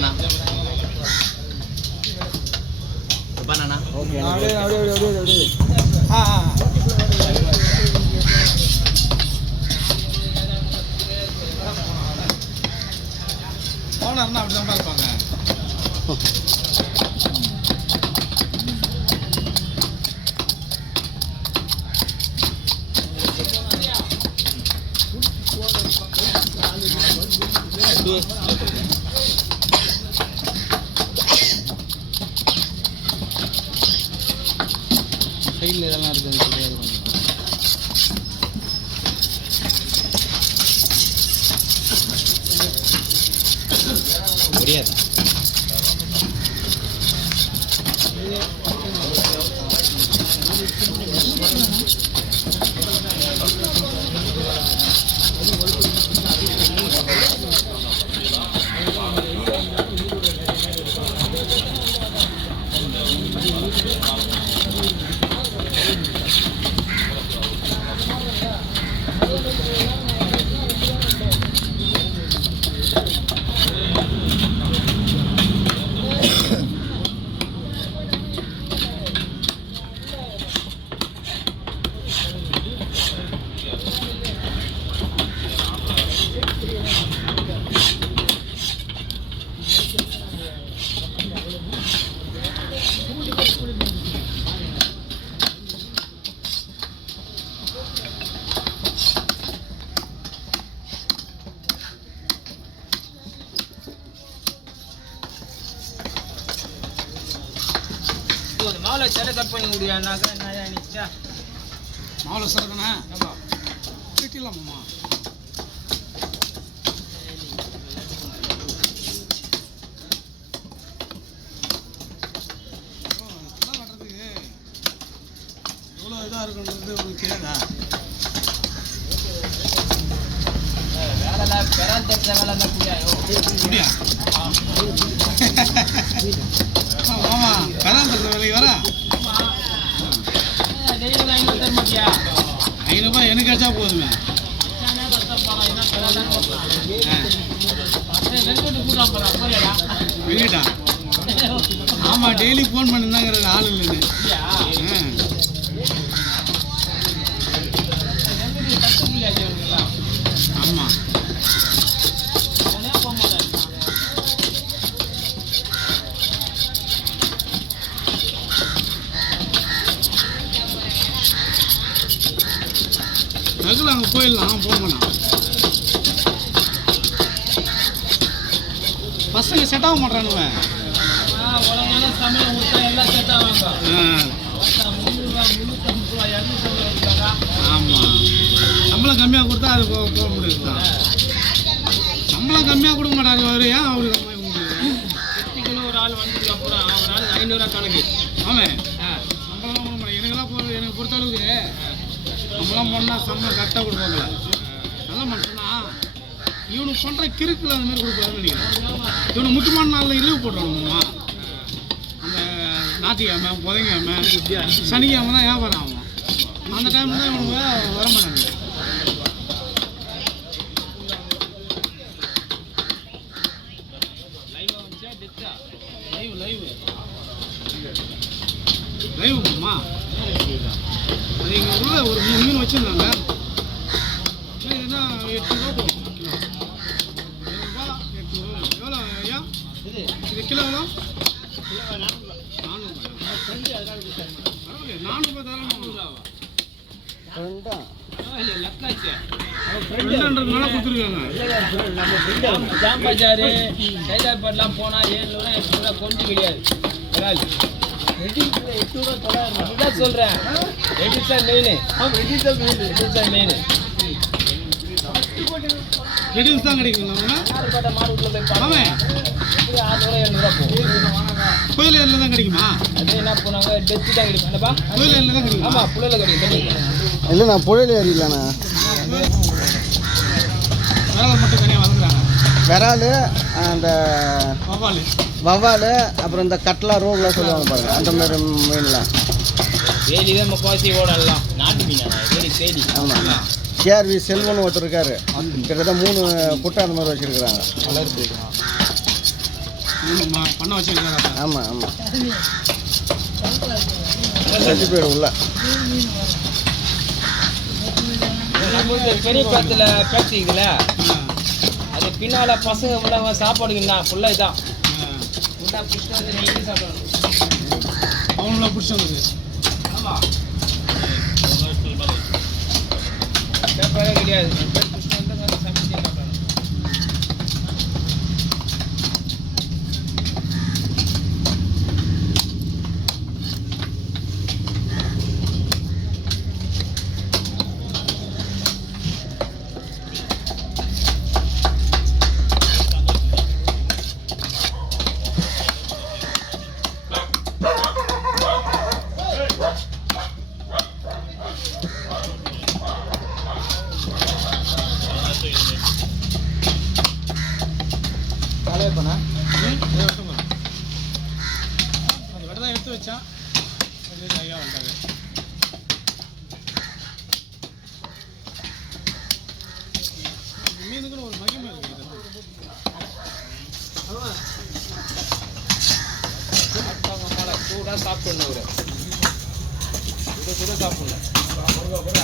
ரூபாண்ணா. ரூபாண்ணா. Okay. அப்படியே ஓனர்னா அப்படி தான் இருப்பாங்க. சைடில் இதெல்லாம் இருக்குது முடியாது. மாவுல சட்டை கட் பண்ணி முடியாதுனாக்கா என்ன நிச்சா மாவுல சரக்குண்ணா. ஆமாம் வீட்டிலாமாம்மா. இதெல்லாம் பண்ணுறதுக்கு எவ்வளோ இதாக இருக்குன்றது உங்களுக்கு தெரியாதா? வேலை பெறாத வேலை தான் முடியாது. முடியா? ஆமா கராந்த வேலைக்கு வர 500 ரூபாய் எனக்கு கிடைச்சா போதுமே. வெங்கடா ஆமாம் டெய்லி ஃபோன் பண்ணிருந்தாங்கிறது ஆள் இல்லைன்னு. ஆமாம் ரகுல அங்கே போயிடலாம். போகணும் பசங்க செட் ஆக மாட்டானுவ. ஆமாம் சம்பளம் கம்மியாக கொடுத்தா அது போக முடியாது தான். சம்பளம் கம்மியாக கொடுக்க மாட்டாரு அவர். ஏன் அவரு ஒரு ஆள் வந்ததுக்கு அப்புறம் ஒரு ஆள் 500 கணக்கு. ஆமாம் சம்பளம் கொடுக்க மாட்டேன். எனக்கெல்லாம் எனக்கு பொறுத்தளவுக்கு நம்மளாம் போனால் சம்பளம் கரெக்டாக கொடுப்பாங்களா? நல்ல மனுஷனா இவனுக்கு பண்ணுற கிறுக்கில் அந்த மாதிரி கொடுக்குறாங்கன்னு நினைக்கிறேன். இவனுக்கு முக்கியமான நாளில் லீவு போட்டுருவாங்கம்மா. அந்த ஞாயிற்றுக்கிழமை புதன்கிழமை சனிக்கிழமை தான் வியாபாரம் ஆகும். அந்த டைமில் தான் இவனுக்கு வர மாட்டாங்க. லைவுமா அது இங்கே உள்ள ஒரு 3 மீன் வச்சுருந்தாங்க. என்ன 8 ரூபா போகும் கிலோ. 8 ரூபா எவ்வளோ ஐயா இது கிலோ எவ்வளோ? 400 200 கொடுத்துருக்காங்க. ஜாம்பஜாரு சைதாப்பேட்லாம் போனால் 700 800 கொஞ்சம் கிடையாது. சொல்றேன் மெயின் ரெடியூஸ் தான் கிடைக்குங்களா? கோயில் ஏரியில் தான் கிடைக்குமா? அது என்ன போனாங்க டெத்து தான் கிடைக்கும். கோயில் ஏரியில் தான் கிடைக்கும். ஆமாம் புழல கிடைக்கும். இல்லை நான் புழல் ஏரி இல்லைண்ணா. விரால் மட்டும் தனியாக வளர்க்குறாங்க. விரால் அந்த வவ்வால் அப்புறம் இந்த கட்லா ரோடெலாம் சொல்லுவாங்க பாருங்க, அந்த மாதிரி மீன்லாம். வேலி தான் முக்கால்வாசி ஓடலாம். நாட்டு மீனா வேலி தேடி. ஆமாம் கேஆர்வி செல்வன் ஒருத்தர் இருக்காரு. கிட்டத்தட்ட 3 குட்டை அந்த மாதிரி வச்சுருக்குறாங்க. வளர்த்து பண்ண வச்சுருக்காங்க. ஆமாம் ஆமாம் செத்து போயிடும் உள்ள. நம்மளுக்கு பெரிய பேத்துல பேசிக்கல அது பின்னால பசங்க ஃபுல்லாக சாப்பாடுக்குண்ணா ஃபுல்லாக இதான் ஃபுல்லாக பிடிச்சிட்டு வந்து நீங்கள் சாப்பிடணும். அவங்கள பிடிச்சவங்க ஆமாம் பேப்பரே கிடையாது. பிடிச்சிட்டு வந்து சமைச்சு சாப்பிடணும். காலையே பண்ணா அந்த விட தான் எடுத்து வச்சான். ஐயா வந்தாங்க. மீனுக்குன்னு ஒரு மகிமை இருக்குது. சூடாக சாப்பிடணும் ஒரு சுட சுட சாப்பிடணும்.